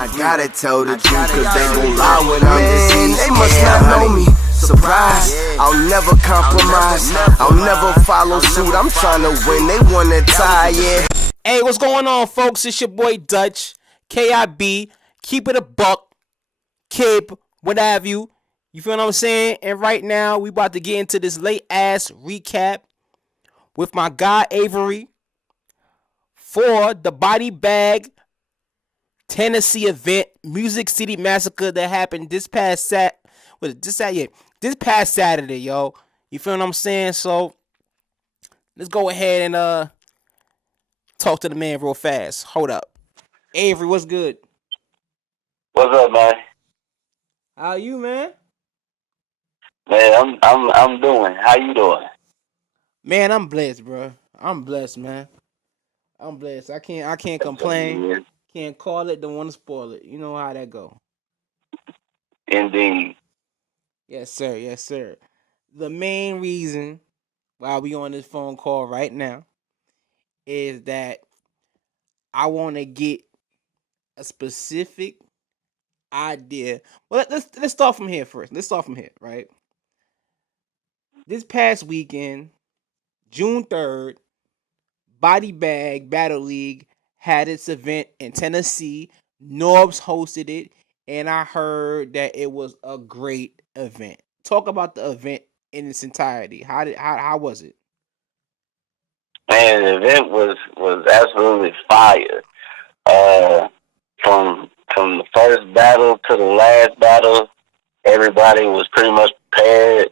I gotta tell the truth, cause they gon' lie when I'm deceased. They must not know me. Surprise, I'll never compromise. I'll never follow suit. I'm trying to win. They wanna tie, yeah. Hey, what's going on, folks? It's your boy Dutch, KIB. Keep it a buck, Kib, what have you. You feel what I'm saying? And right now, we about to get into this late ass recap with my guy Avery for the Body Bag Tennessee event, Music City Massacre, that happened this past Saturday, yo. You feel what I'm saying? So let's go ahead and talk to the man real fast. Hold up, Avery, what's good? What's up, man? How you, man? Man, I'm doing. How you doing? Man, I'm blessed, bro. I'm blessed, man. I'm blessed. I can't complain. Can't call it, don't want to spoil it. You know how that go. Indeed. Yes, sir. Yes, sir. The main reason why we on this phone call right now is that I want to get a specific idea. Well, let's start from here first. Let's start from here, right? This past weekend, June 3rd, Body Bag Battle League had its event in Tennessee. Norbs hosted it, and I heard that it was a great event. Talk about the event in its entirety. How was it? Man, the event was absolutely fire. From the first battle to the last battle, everybody was pretty much prepared,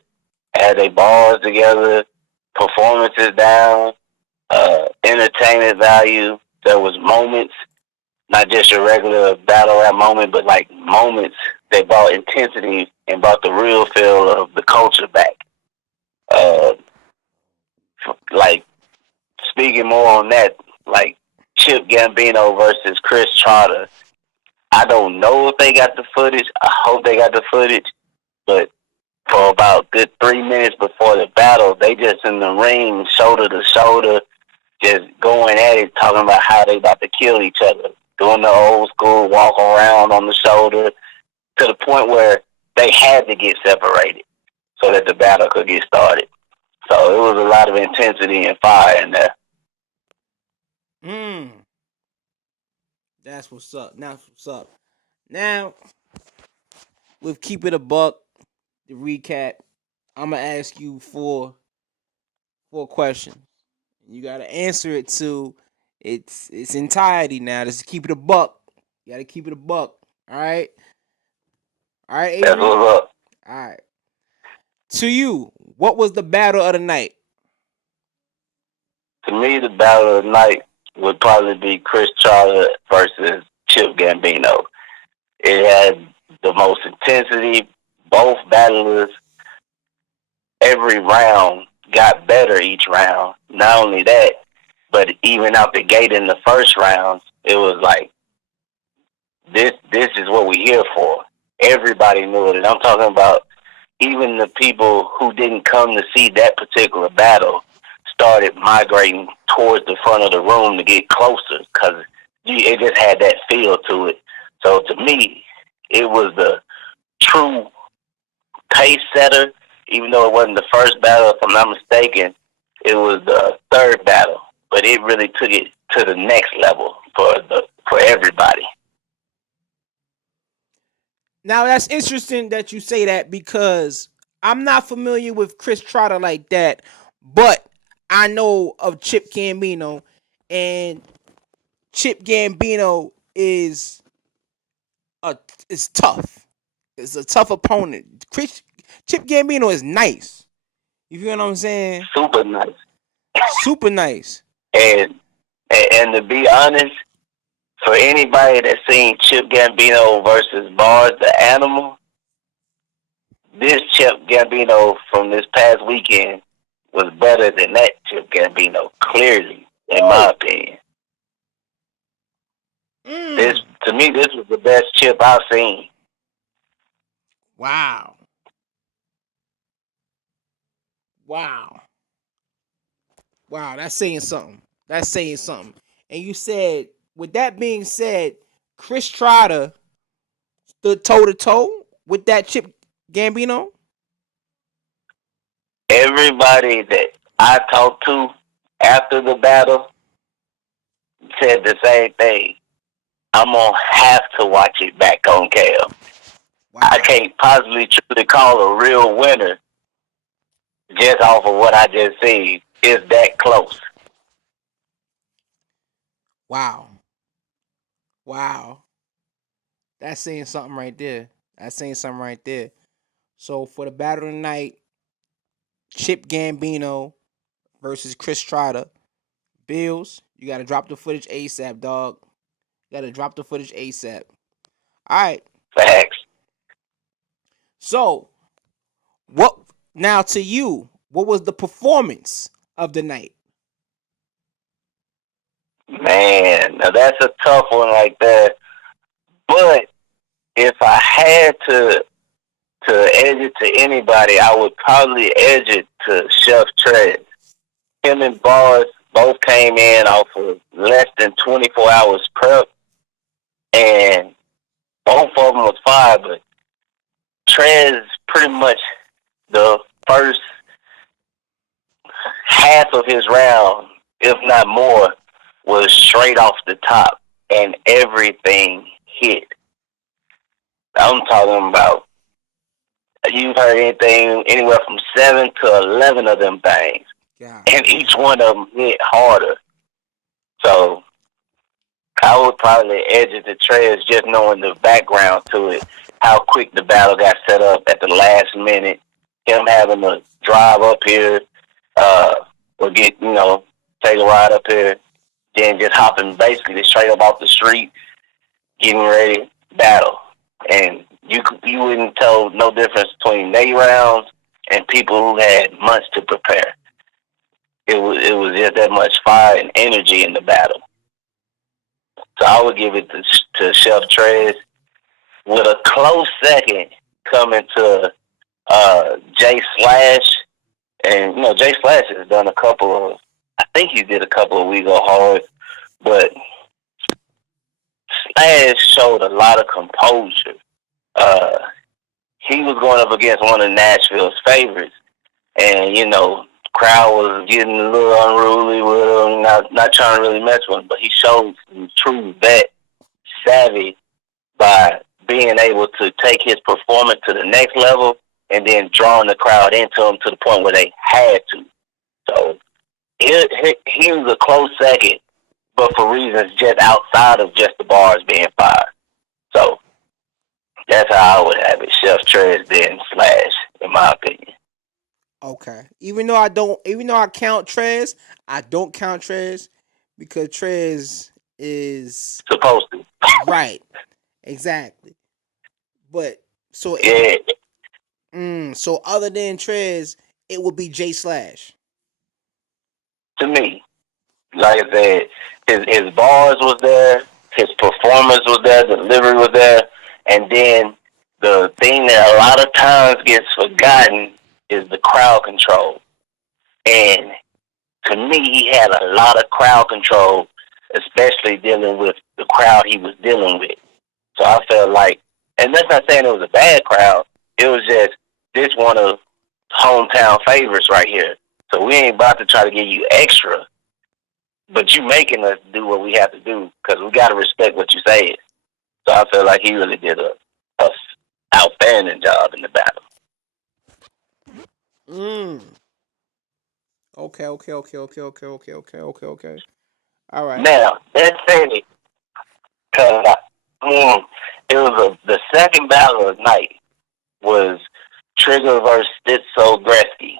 had their bars together, performances down, entertainment value. There was moments, not just your regular battle rap moment, but like moments that brought intensity and brought the real feel of the culture back. Like, speaking more on that, like Chip Gambino versus Chris Trotter. I don't know if they got the footage. I hope they got the footage. But for about good 3 minutes before the battle, they just in the ring, shoulder to shoulder, just going at it, talking about how they about to kill each other, doing the old school walk around on the shoulder, to the point where they had to get separated so that the battle could get started. So it was a lot of intensity and fire in there. That's what's up. Now, with Keep It a Buck, the recap, I'm gonna ask you four questions. You gotta answer it to its entirety. Now, this is Keep It a Buck. You gotta keep it a buck. All right, Avery. That's what's up. All right. To you, what was the battle of the night? To me, the battle of the night would probably be Chris Trotter versus Chip Gambino. It had the most intensity. Both battlers, every round, got better each round. Not only that, but even out the gate in the first round, it was like, this is what we're here for. Everybody knew it. And I'm talking about even the people who didn't come to see that particular battle started migrating towards the front of the room to get closer because it just had that feel to it. So to me, it was the true pace setter. Even though it wasn't the first battle, if I'm not mistaken, it was the third battle. But it really took it to the next level for everybody. Now, that's interesting that you say that because I'm not familiar with Chris Trotter like that, but I know of Chip Gambino, and Chip Gambino is tough. It's a tough opponent. Chip Gambino is nice. You feel what I'm saying? Super nice. Super nice. And to be honest, for anybody that's seen Chip Gambino versus Bars the Animal, this Chip Gambino from this past weekend was better than that Chip Gambino, clearly, in my opinion. To me, this was the best Chip I've seen. Wow. That's saying something. And you said, with that being said, Chris Trotter stood toe to toe with that Chip Gambino? Everybody that I talked to after the battle said the same thing. I'm gonna have to watch it back on Cam. Wow. I can't possibly truly call a real winner just off of what I just seen. It's that close. Wow. That's saying something right there. So for the battle tonight, Chip Gambino versus Chris Trotter. Bills, you gotta drop the footage ASAP, dog. You gotta drop the footage ASAP. All right. Facts. So, what now to you? What was the performance of the night? Man, now that's a tough one like that. But if I had to edge it to anybody, I would probably edge it to Chef Trez. Him and Bars both came in off of less than 24 hours prep, and both of them was fire, but Trez pretty much the first half of his round, if not more, was straight off the top, and everything hit. I'm talking about, you've heard anything anywhere from 7 to 11 of them things. Yeah. And each one of them hit harder. So I would probably edge it to Trez just knowing the background to it, how quick the battle got set up at the last minute, him having to drive up here, or get, take a ride up here, then just hopping basically straight up off the street, getting ready, battle. And you wouldn't tell no difference between they rounds and people who had months to prepare. It was just that much fire and energy in the battle. So I would give it to Chef Trez, with a close second coming to Jay Slash. And, Jay Slash has done I think he did a couple of We Go Hard, but Slash showed a lot of composure. He was going up against one of Nashville's favorites, and, crowd was getting a little unruly with him, not trying to really mess with him, but he showed some true vet savvy by being able to take his performance to the next level and then drawing the crowd into him to the point where they had to. So he was a close second, but for reasons just outside of just the bars being fired. So that's how I would have it. Chef Trez, then Slash, in my opinion. Okay. Even though I count Trez, I don't count Trez because Trez is supposed to. Right. Exactly. But so yeah. So other than Trez, it would be Jay Slash. To me, like I said, his bars was there, his performance was there, delivery was there, and then the thing that a lot of times gets forgotten is the crowd control. And to me, he had a lot of crowd control, especially dealing with the crowd he was dealing with. So I felt like, and that's not saying it was a bad crowd, it was just this one of hometown favorites right here. So we ain't about to try to give you extra, but you making us do what we have to do because we got to respect what you say. So I feel like he really did a outstanding job in the battle. Okay. All right. Now, that's it. It was the second battle of the night was Trigger versus Stitzo Gretzky.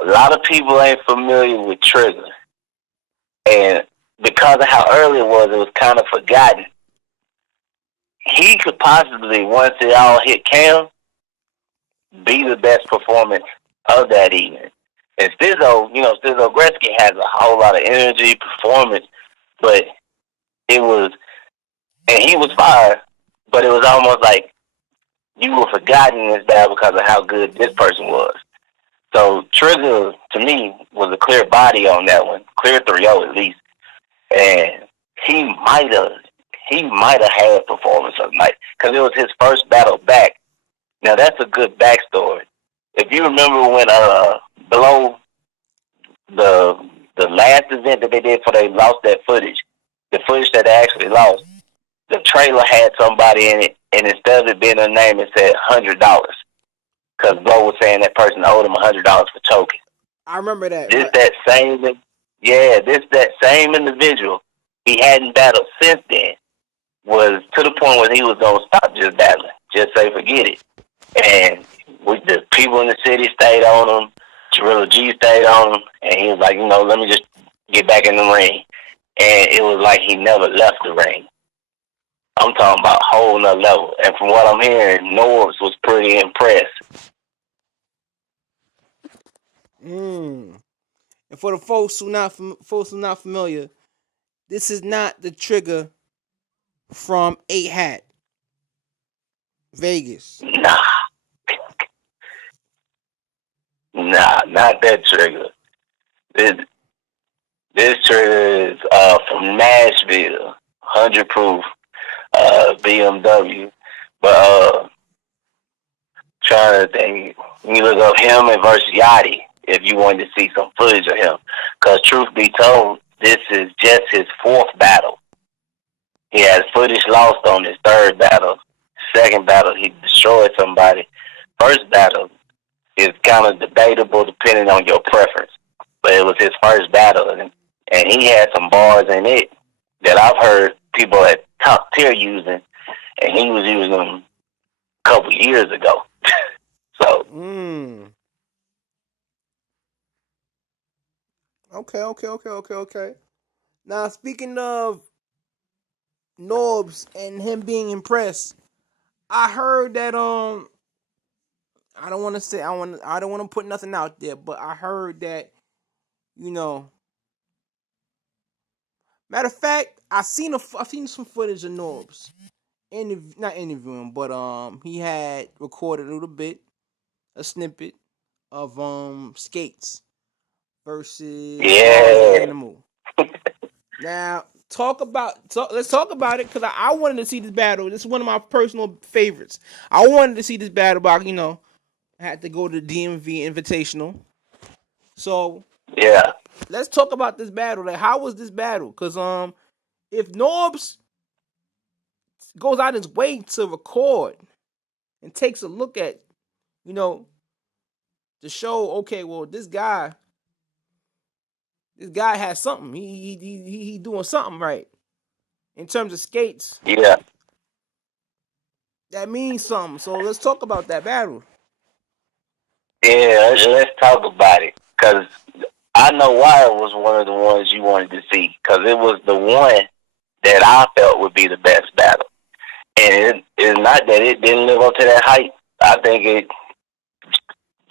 A lot of people ain't familiar with Trigger. And because of how early it was kind of forgotten. He could possibly, once it all hit Cam, be the best performance of that evening. And Stizzo Gretzky has a whole lot of energy, performance, but it was, and he was fired, but it was almost like you were forgotten in this battle because of how good this person was. So Trigger, to me, was a clear body on that one, clear 3-0 at least. And he might have he might have had performance of the night because it was his first battle back. Now that's a good backstory. If you remember when below the last event that they did before they lost that footage, the footage that they actually lost, the trailer had somebody in it, and instead of it being a name, it said $100 because Blow was saying that person owed him $100 for choking. I remember that. That same individual. He hadn't battled since then. Was to the point where he was gonna stop just battling, just say forget it. And the people in the city stayed on him. Gorilla G stayed on him, and he was like, let me just get back in the ring. And it was like he never left the ring. I'm talking about a whole nother level. And from what I'm hearing, Norbs was pretty impressed. And for the folks who not familiar, this is not the trigger from 8 Hat Vegas. Nah, not that trigger. This trigger is from Nashville, 100 proof, BMW. But trying to think, you look up him and versus Yachty if you wanted to see some footage of him. Because truth be told, this is just his 4th battle. He has footage lost on his 3rd battle. 2nd battle, he destroyed somebody. 1st battle is kind of debatable depending on your preference. But it was his 1st battle, and he had some bars in it that I've heard people at top tier using, and he was using them a couple years ago. So. Okay. Now, speaking of Norbs and him being impressed, I heard that I don't want to put nothing out there, but I heard that matter of fact, I've seen some footage of Norbs not interviewing, but he had recorded a little bit, a snippet of Skates versus Animal. Now, let's talk about it, because I wanted to see this battle. This is one of my personal favorites. I wanted to see this battle, but I had to go to the DMV Invitational. So yeah, let's talk about this battle. Like, how was this battle? Because if Norbs goes out his way to record and takes a look at to show, okay, well, this guy has something. He doing something right in terms of skates. Yeah, that means something. So let's talk about that battle. Yeah, let's talk about it, because I know why it was one of the ones you wanted to see, because it was the one that I felt would be the best battle. And it's not that it didn't live up to that hype. I think it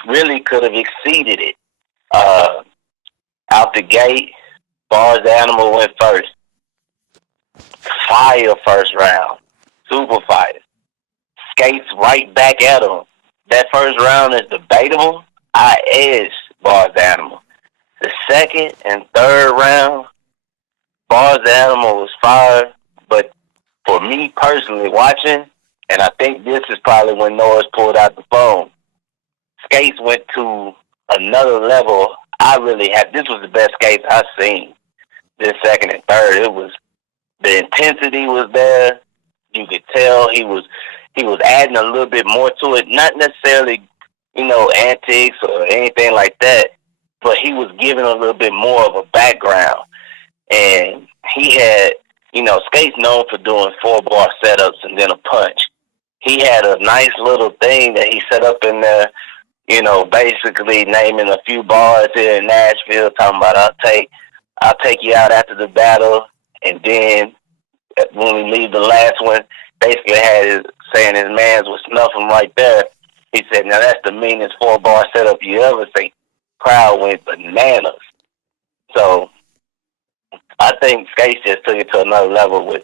really could have exceeded it. Out the gate, Bars the Animal went first. Fire first round. Super fire. Skates right back at him. That first round is debatable. I edged Bars the Animal. The 2nd and 3rd round, Bars the Animal was fire. But for me personally watching, and I think this is probably when Norris pulled out the phone, Skates went to another level. This was the best Skates I've seen. This 2nd and 3rd, the intensity was there. You could tell he was adding a little bit more to it. Not necessarily, antics or anything like that, but he was giving a little bit more of a background. And he had, Skates known for doing 4-bar setups and then a punch. He had a nice little thing that he set up in there, basically naming a few bars here in Nashville, talking about I'll take you out after the battle, and then when we leave the last one, basically saying his mans would snuff him right there. He said, now that's the meanest 4-bar setup you ever see. Crowd went bananas. So I think Skates just took it to another level with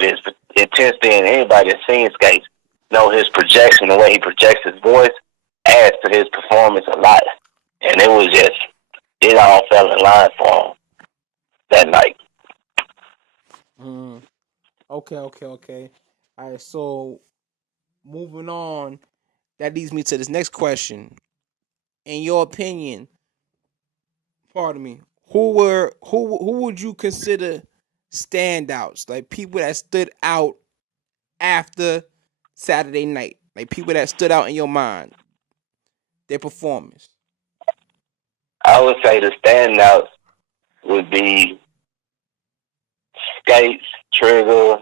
his intensity, and anybody that's seen Skates know his projection, the way he projects his voice adds to his performance a lot. And it all fell in line for him that night. Okay. All right, so moving on, that leads me to this next question. In your opinion, pardon me, who would you consider standouts? Like people that stood out after Saturday night, like people that stood out in your mind, their performance. I would say the standouts would be Skates, Trigger,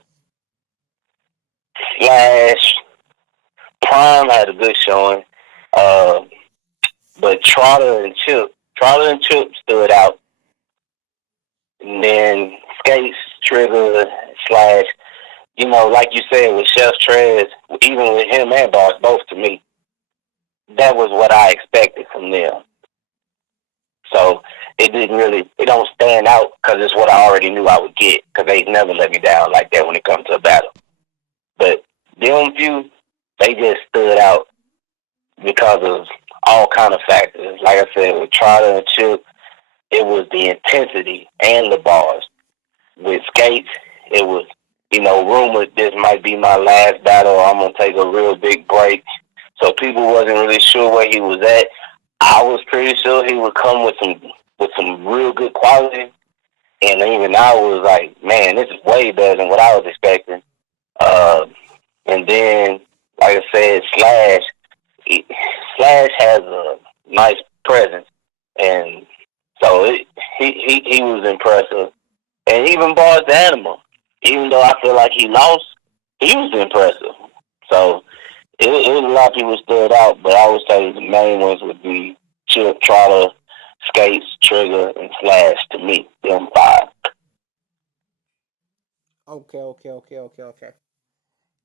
Slash. Prime had a good showing. Uh, but Trotter and Chip stood out. And then Skates, Trigger, Slash. You know, like you said, with Chef Trez, even with him and Boss, both to me, that was what I expected from them. So it don't stand out because it's what I already knew I would get because they never let me down like that when it comes to a battle. But them few, they just stood out because of all kind of factors. Like I said, with Trotter and Chip, it was the intensity and the bars. With Skates, it was, rumored this might be my last battle. Or I'm going to take a real big break. So people wasn't really sure where he was at. I was pretty sure he would come with some real good quality. And even I was like, man, this is way better than what I was expecting. And then, like I said, Slash has a nice presence. And so he was impressive. And even Bars the Animal, even though I feel like he lost, he was impressive. So it was a lot of people stood out, but I would say the main ones would be Chip, Trotter, Skates, Trigger, and Slash to me, them five. Okay.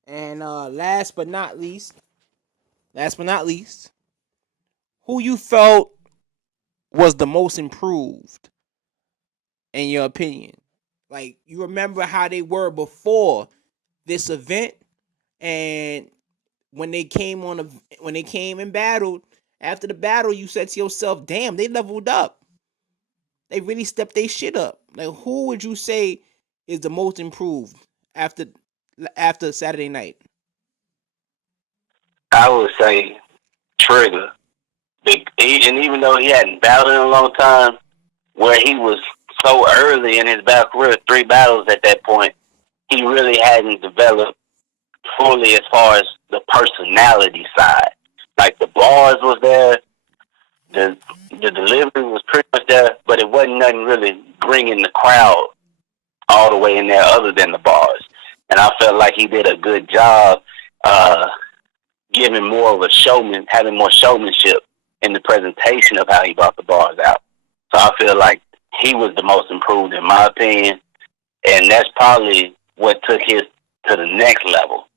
And last but not least, who you felt was the most improved in your opinion? Like you remember how they were before this event, and when they came and battled, after the battle, you said to yourself, "Damn, they leveled up. They really stepped their shit up." Like, who would you say is the most improved after Saturday night? I would say Trigger. And even though he hadn't battled in a long time, where he was so early in his battle career, 3 battles at that point, he really hadn't developed fully as far as the personality side. Like the bars was there, the delivery was pretty much there, but it wasn't nothing really bringing the crowd all the way in there other than the bars. And I felt like he did a good job giving more of having more showmanship in the presentation of how he brought the bars out. So I feel like he was the most improved in my opinion, and that's probably what took his to the next level.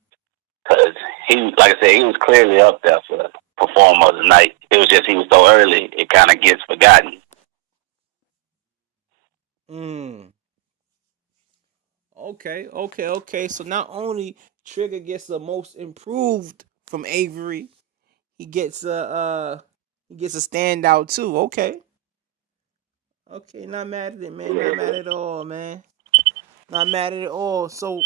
Because like I said, he was clearly up there for the performer of the night. It was just he was so early, it kind of gets forgotten. Okay. So not only Trigger gets the most improved from Avery, he gets a standout too. Okay, not mad at it, man. Not mad at all, man. Not mad at it all. So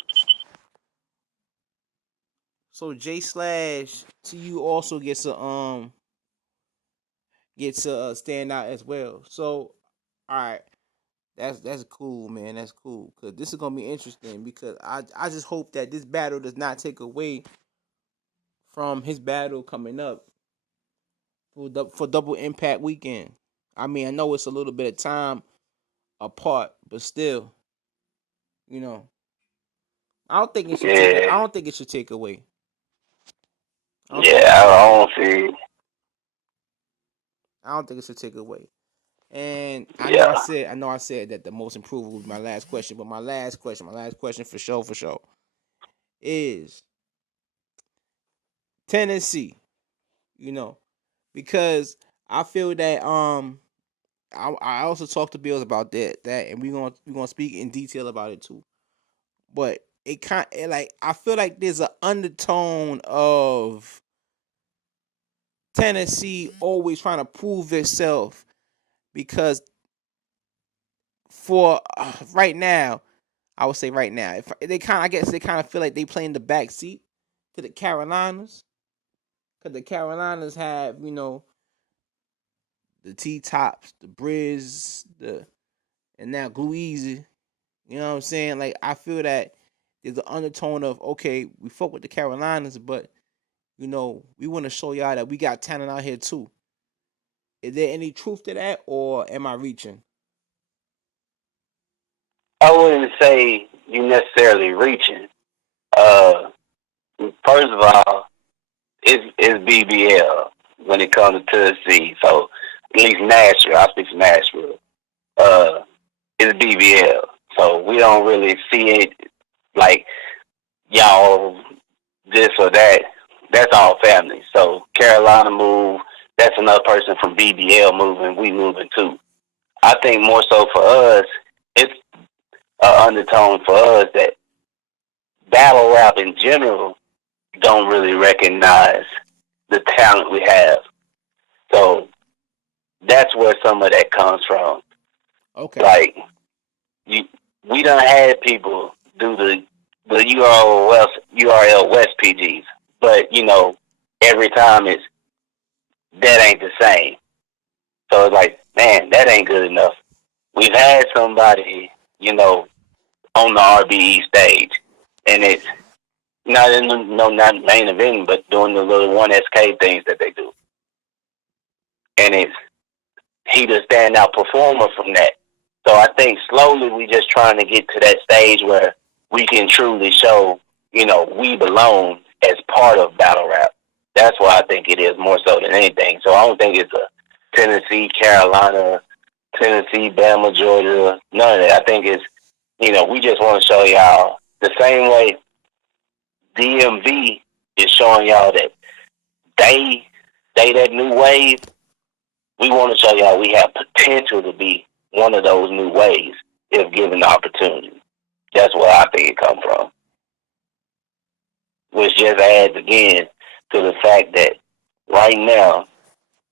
J Slash to you also gets a standout as well. So all right, that's cool, man. That's cool because this is gonna be interesting because I just hope that this battle does not take away from his battle coming up for Double Impact Weekend. I mean, I know it's a little bit of time apart, but still, you know, I don't think it should take. I Yeah, don't think it should take away. I don't see. I don't think it should take away. And Yeah, I know I said that the most improved was my last question, but my last question for sure, is Tennessee. You know, because I feel that I also talked to Bills about that, and we're gonna speak in detail about it too. But like I feel like there's an undertone of Tennessee always trying to prove itself because for right now, I would say right now, if they I guess they kind of feel like they playing the back seat to the Carolinas, because the Carolinas have the T Tops, the Briz, and now Glue Easy. You know what I'm saying? Like I feel that there's an undertone of okay, we fuck with the Carolinas, but we want to show y'all that we got talent out here too. Is there any truth to that, or am I reaching? I wouldn't say you necessarily reaching. Uh, First of all, it's BBL when it comes to Tennessee. So at least Nashville, I speak to Nashville. It's BBL. So we don't really see it like y'all this or that. That's all family. So Carolina move, that's another person from BBL moving, we moving too. I think more so for us, it's an undertone for us that battle rap in general don't really recognize the talent we have. So that's where some of that comes from. Okay. Like we done had people do the URL West PGs, but every time it's that ain't the same. So it's like, man, that ain't good enough. We've had somebody, on the RBE stage, and it's not in not main event, but doing the little 1SK things that they do, and he the standout performer from that. So I think slowly we just trying to get to that stage where we can truly show, we belong as part of battle rap. That's why I think it is more so than anything. So I don't think it's a Tennessee, Carolina, Tennessee, Bama, Georgia, none of that. I think it's, we just want to show y'all the same way DMV is showing y'all that they that new wave. We want to show y'all we have potential to be one of those new waves if given the opportunity. That's where I think it comes from. Which just adds again to the fact that right now,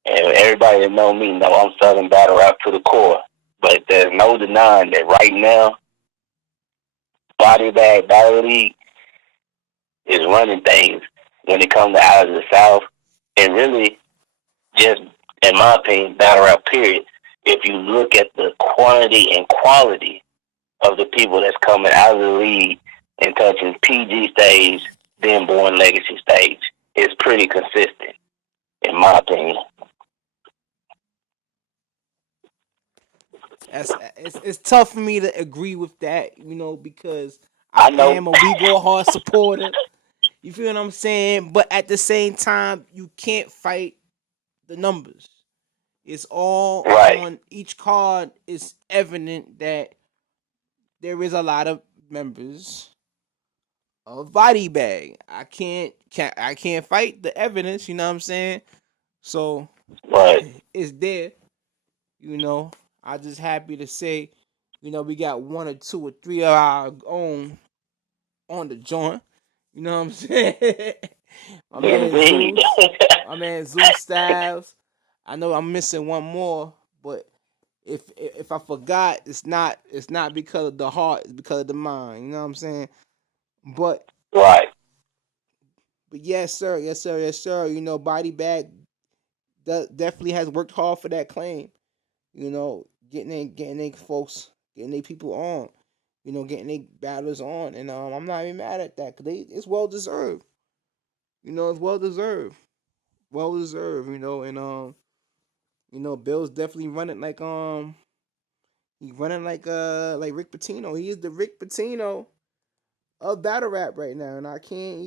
and everybody that know me know I'm Southern battle rap to the core, but there's no denying that right now, Body Bag Battle League is running things when it comes to out of the South, and really just, in my opinion, battle rap period. If you look at the quantity and quality of the people that's coming out of the league and touching PG stage, then Born Legacy stage, it's pretty consistent, in my opinion. It's tough for me to agree with that, because I I know. am a We Go Hard supporter. You feel what I'm saying? But at the same time, you can't fight the numbers. It's all Right. on each card. It's evident that there is a lot of members of Body Bag. I can't fight the evidence. You know what I'm saying? So Right. it's there. I just happy to say, we got one or two or three of our own on the joint. You know what I'm saying? My man Indeed. Zeus. My man Zeus Styles. I know I'm missing one more, but if I forgot, it's not because of the heart, it's because of the mind. You know what I'm saying? But Right. yes, sir, yes, sir, yes, sir. Body Bag definitely has worked hard for that claim. Getting they folks, getting they people on. Getting they battlers on, and I'm not even mad at that because it's well deserved. It's well deserved, and Bill's definitely running he's running like Rick Pitino. He is the Rick Pitino of battle rap right now, and I can't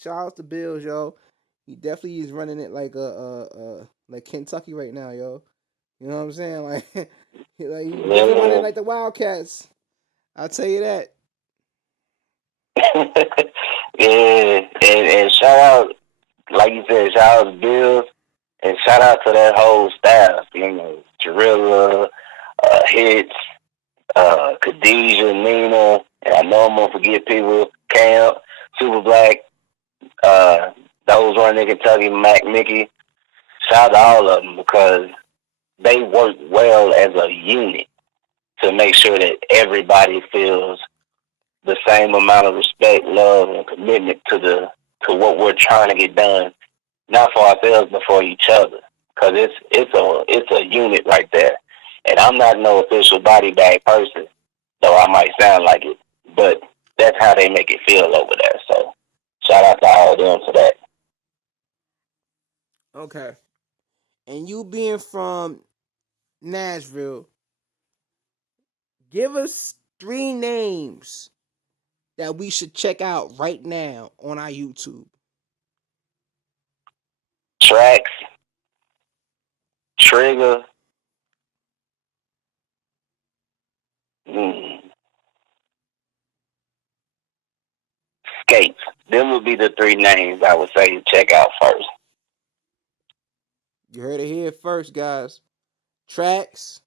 shout out to Bills, yo. He definitely is running it like Kentucky right now, yo. You know what I'm saying? Like he's running like the Wildcats. I'll tell you that. Yeah, and shout out, like you said, shout out to Bills, and shout out to that whole staff. Jarilla, Hits, Khadijah, Nina, and I know I'm gonna forget people. Camp, Super Black, those running in Kentucky, Mac, Mickey. Shout out to all of them because they work well as a unit. to make sure that everybody feels the same amount of respect, love, and commitment to what we're trying to get done, not for ourselves but for each other, because it's a unit right there. And I'm not no official body bag person, though I might sound like it, but that's how they make it feel over there. So shout out to all of them for that. Okay. And you being from Nashville, give us 3 names that we should check out right now on our YouTube. Tracks, Trigger, Skates. Them would be the 3 names I would say to check out first. You heard it here first, guys. Tracks,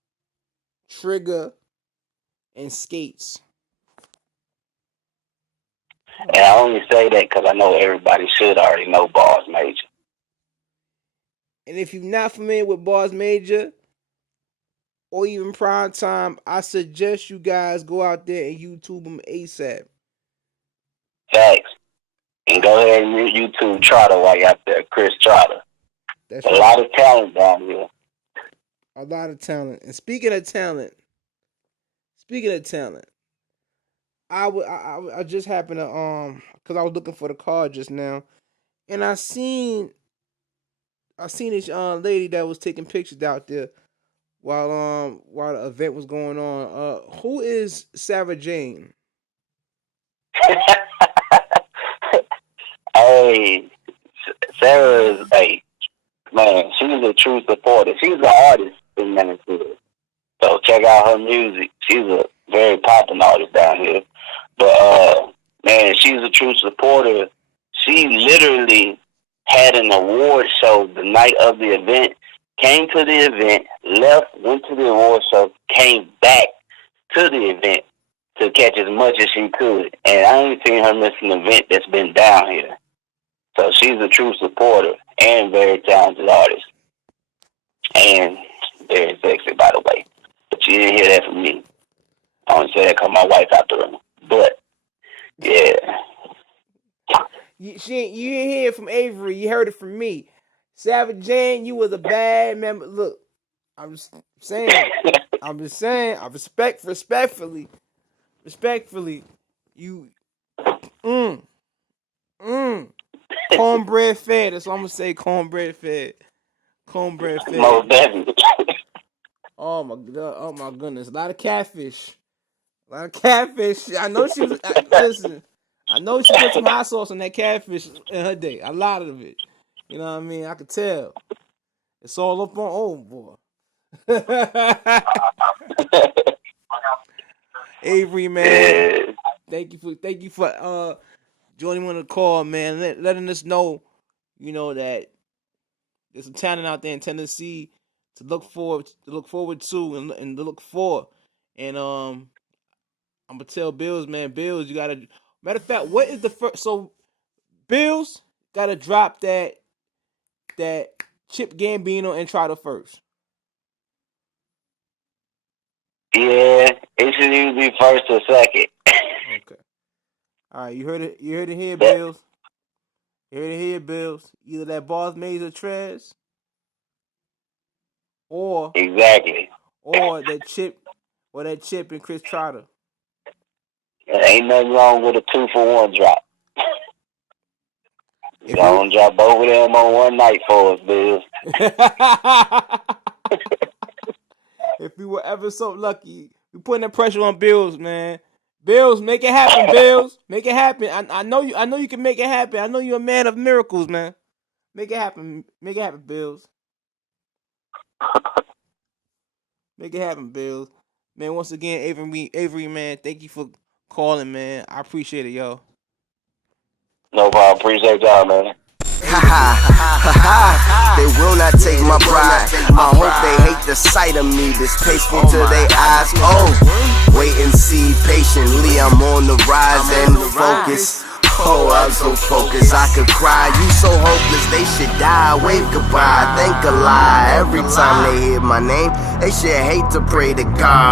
Trigger, and Skates. And I only say that because I know everybody should already know Boss Major. And if you're not familiar with Boss Major or even Prime Time, I suggest you guys go out there and YouTube them ASAP. Facts. And go ahead and YouTube Trotter while you're out there, Chris Trotter. That's a lot of talent down here. A lot of talent. And speaking of talent, I just happened to because I was looking for the card just now, and I seen this lady that was taking pictures out there while the event was going on. Who is Sarah Jane? Hey, Sarah is man, she's a true supporter. She's an artist in Minnesota. So check out her music. She's a very popular artist down here. But man, she's a true supporter. She literally had an award show the night of the event, came to the event, left, went to the award show, came back to the event to catch as much as she could. And I ain't seen her miss an event that's been down here. So she's a true supporter and very talented artist. And very sexy, by the way. But you didn't hear that from me. I only say that because my wife out the room. But, yeah. You didn't hear it from Avery. You heard it from me. Savage Jane, you was a bad member. Look, I'm just saying. I respectfully. You, cornbread fed. That's what I'm gonna say. Cornbread fed. Most definitely. Oh my goodness. A lot of catfish. I know she was. Listen. I know she put some hot sauce on that catfish in her day. A lot of it. You know what I mean? I could tell. It's all up on old boy. Avery, man. Thank you for joining on the call, man. Letting us know, that there's some talent out there in Tennessee to look forward to and to look for. And I'm gonna tell Bills, man. Bills, you gotta. Matter of fact, what is the first? So, Bills gotta drop that Chip Gambino and Trotter first. Yeah, it should either be first or second. Okay. All right, you heard it here, Bills. You heard it here, Bills. Either that Boss Major Trez, or exactly, or that Chip and Chris Trotter. There ain't nothing wrong with a 2-for-1 drop. You don't drop both of them on one night for us, Bills. If we were ever so lucky, we putting that pressure on Bills, man. Bills, make it happen, Bills. Make it happen. I know you can make it happen. I know you're a man of miracles, man. Make it happen. Make it happen, Bills. Make it happen, Bills. Man, once again, Avery, man, thank you for calling, man. I appreciate it, yo. No problem. Appreciate y'all, man. They will not take my pride. I hope they hate the sight of me, distasteful to their eyes. Oh, wait and see patiently. I'm on the rise and focus. Oh, I'm so focused, I could cry. You so hopeless, they should die. Wave goodbye, think a lie. Every time they hear my name, they should hate to pray to God.